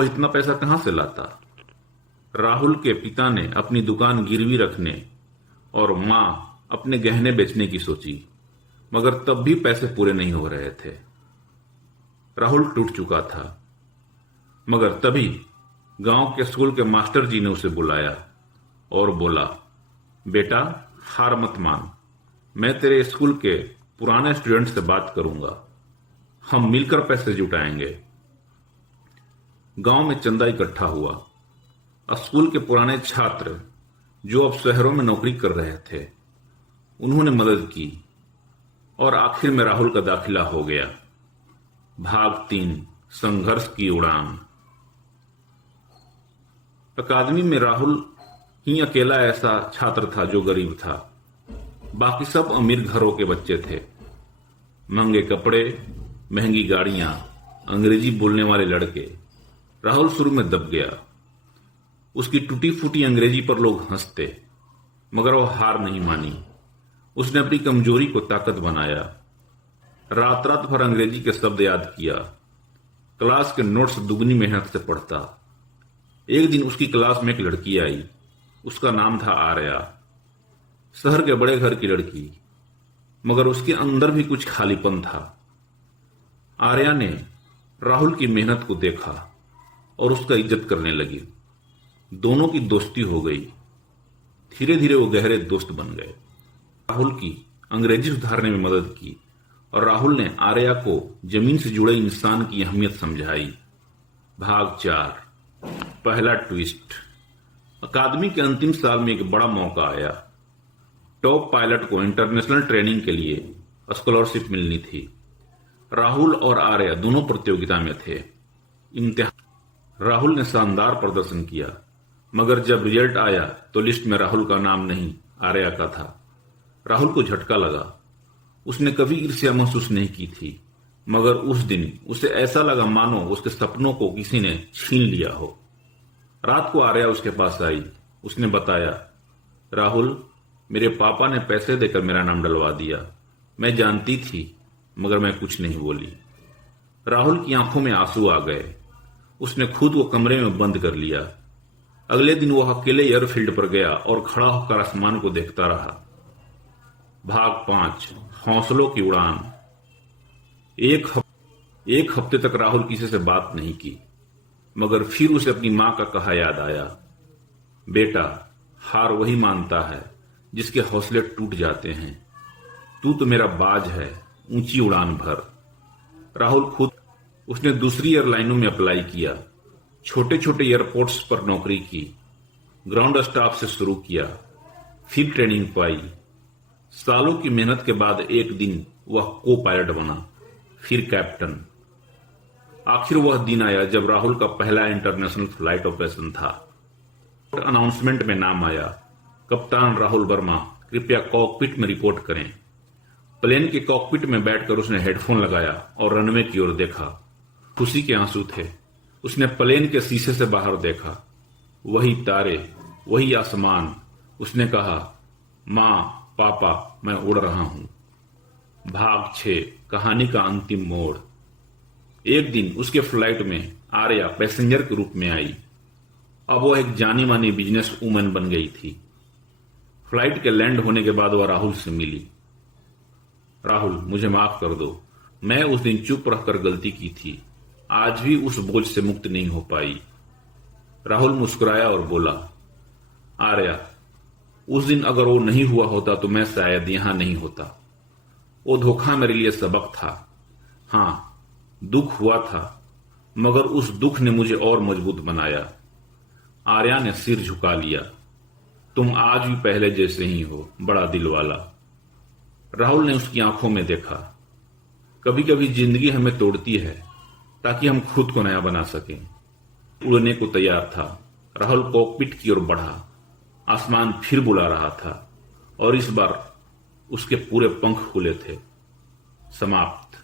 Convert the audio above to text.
वह इतना पैसा कहां से लाता? राहुल के पिता ने अपनी दुकान गिरवी रखने और मां अपने गहने बेचने की सोची, मगर तब भी पैसे पूरे नहीं हो रहे थे। राहुल टूट चुका था। मगर तभी गांव के स्कूल के मास्टर जी ने उसे बुलाया और बोला, बेटा हार मत मान, मैं तेरे स्कूल के पुराने स्टूडेंट से बात करूंगा, हम मिलकर पैसे जुटाएंगे। गांव में चंदा इकट्ठा हुआ। स्कूल के पुराने छात्र जो अब शहरों में नौकरी कर रहे थे, उन्होंने मदद की और आखिर में राहुल का दाखिला हो गया। भाग 3, संघर्ष की उड़ान। अकादमी में राहुल ही अकेला ऐसा छात्र था जो गरीब था। बाकी सब अमीर घरों के बच्चे थे। महंगे कपड़े, महंगी गाड़ियां, अंग्रेजी बोलने वाले लड़के। राहुल शुरू में दब गया। उसकी टूटी फूटी अंग्रेजी पर लोग हंसते, मगर वह हार नहीं मानी। उसने अपनी कमजोरी को ताकत बनाया। रात रात भर अंग्रेजी के शब्द याद किया। क्लास के नोट्स दुगनी मेहनत से पढ़ता। एक दिन उसकी क्लास में एक लड़की आई। उसका नाम था आर्या। शहर के बड़े घर की लड़की, मगर उसके अंदर भी कुछ खालीपन था। आर्या ने राहुल की मेहनत को देखा और उसका इज्जत करने लगी। दोनों की दोस्ती हो गई। धीरे धीरे वो गहरे दोस्त बन गए। राहुल की अंग्रेजी सुधारने में मदद की और राहुल ने आर्या को जमीन से जुड़े इंसान की अहमियत समझाई। भाग 4, पहला ट्विस्ट। अकादमी के अंतिम साल में एक बड़ा मौका आया। टॉप पायलट को इंटरनेशनल ट्रेनिंग के लिए स्कॉलरशिप मिलनी थी। राहुल और आर्या दोनों प्रतियोगिता में थे। राहुल ने शानदार प्रदर्शन किया, मगर जब रिजल्ट आया तो लिस्ट में राहुल का नाम नहीं, आर्या का था। राहुल को झटका लगा। उसने कभी ईर्ष्या महसूस नहीं की थी, मगर उस दिन उसे ऐसा लगा मानो उसके सपनों को किसी ने छीन लिया हो। रात को आर्या उसके पास आई। उसने बताया, राहुल, मेरे पापा ने पैसे देकर मेरा नाम डलवा दिया। मैं जानती थी, मगर मैं कुछ नहीं बोली। राहुल की आंखों में आंसू आ गए। उसने खुद को कमरे में बंद कर लिया। अगले दिन वह अकेले एयरफील्ड पर गया और खड़ा होकर आसमान को देखता रहा। भाग 5, हौसलों की उड़ान। एक हफ्ते तक राहुल किसी से बात नहीं की, मगर फिर उसे अपनी मां का कहा याद आया, बेटा, हार वही मानता है जिसके हौसले टूट जाते हैं। तू तो मेरा बाज है, ऊंची उड़ान भर। उसने दूसरी एयरलाइनों में अप्लाई किया। छोटे छोटे एयरपोर्ट्स पर नौकरी की। ग्राउंड स्टाफ से शुरू किया, फिर ट्रेनिंग पाई। सालों की मेहनत के बाद एक दिन वह को पायलट बना, फिर कैप्टन। आखिर वह दिन आया जब राहुल का पहला इंटरनेशनल फ्लाइट ऑपरेशन था। अनाउंसमेंट में नाम आया, कप्तान राहुल वर्मा, कृपया कॉकपिट में रिपोर्ट करें। प्लेन के कॉकपिट में बैठकर उसने हेडफोन लगाया और रनवे की ओर देखा। खुशी के आंसू थे। उसने प्लेन के शीशे से बाहर देखा। वही तारे, वही आसमान। उसने कहा, मां, पापा, मैं उड़ रहा हूं। भाग 6, कहानी का अंतिम मोड़। एक दिन उसके फ्लाइट में आर्या पैसेंजर के रूप में आई। अब वह एक जानी मानी बिजनेस वूमन बन गई थी। फ्लाइट के लैंड होने के बाद वह राहुल से मिली। राहुल, मुझे माफ कर दो, मैं उस दिन चुप रहकर गलती की थी। आज भी उस बोझ से मुक्त नहीं हो पाई। राहुल मुस्कुराया और बोला, आर्या, उस दिन अगर वो नहीं हुआ होता तो मैं शायद यहां नहीं होता। वो धोखा मेरे लिए सबक था। हां, दुख हुआ था, मगर उस दुख ने मुझे और मजबूत बनाया। आर्या ने सिर झुका लिया। तुम आज भी पहले जैसे ही हो, बड़ा दिल वाला। राहुल ने उसकी आंखों में देखा। कभी कभी जिंदगी हमें तोड़ती है ताकि हम खुद को नया बना सकें। उड़ने को तैयार था। राहुल कॉकपिट की ओर बढ़ा। आसमान फिर बुला रहा था और इस बार उसके पूरे पंख खुले थे। समाप्त।